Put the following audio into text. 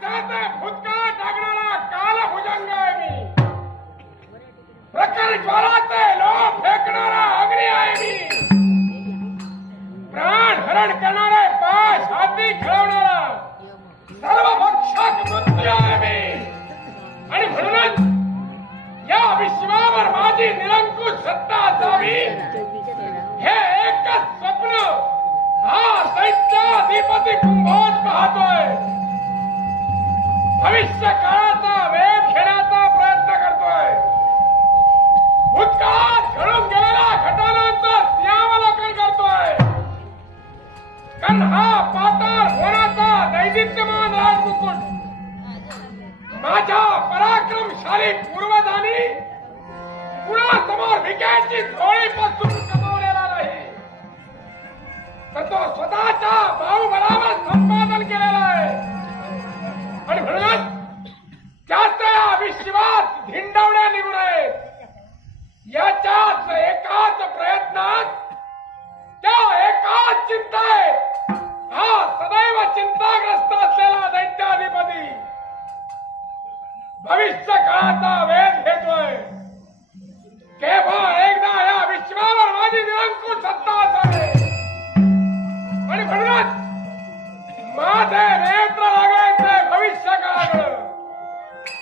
त्याचे भूतकाळ टाकणारा काल भुजंग आहे मी. प्रखर ज्वालाचे लोभ फेकणारा अग्नी आहे मी. प्राण हरण करणारे पाश हाती खेळवणारा सर्व भक्षक मृत्यू आहे मी. आणि म्हणूनच या विश्वावर माझी निरंकुश सत्ता असावी हे एकच स्वप्न हा दैत्याधिपती कुंभोज पाहतोय. भविष्य काळाचा वेध घेण्याचा प्रयत्न करतोय. भूतकाळात घडून गेलेल्या घटनांचा सिंहावलोकन करतोय. कारण हा पाताळ होण्याचा दैदिप्यमान राजमुकुट माझ्या पराक्रमशाली पूर्वजांनी कुणासमोर विकेची झोळी पासून कमवलेला नाही, तर तो स्वतःच्या बाहुबलावर संपादन केलेला आहे. आणि म्हणूनच त्याचा या विश्वास धिंडवण्या निघून आहेत. याच्याच एकाच प्रयत्नात त्या एकाच चिंतेत हा सदैव चिंताग्रस्त असलेला दैत्याधिपती भविष्य काळाचा वेध घेतोय. केव्हा एकदा या विश्वावर माझी निरंकुश सत्ता असावी. आणि म्हणूनच माझे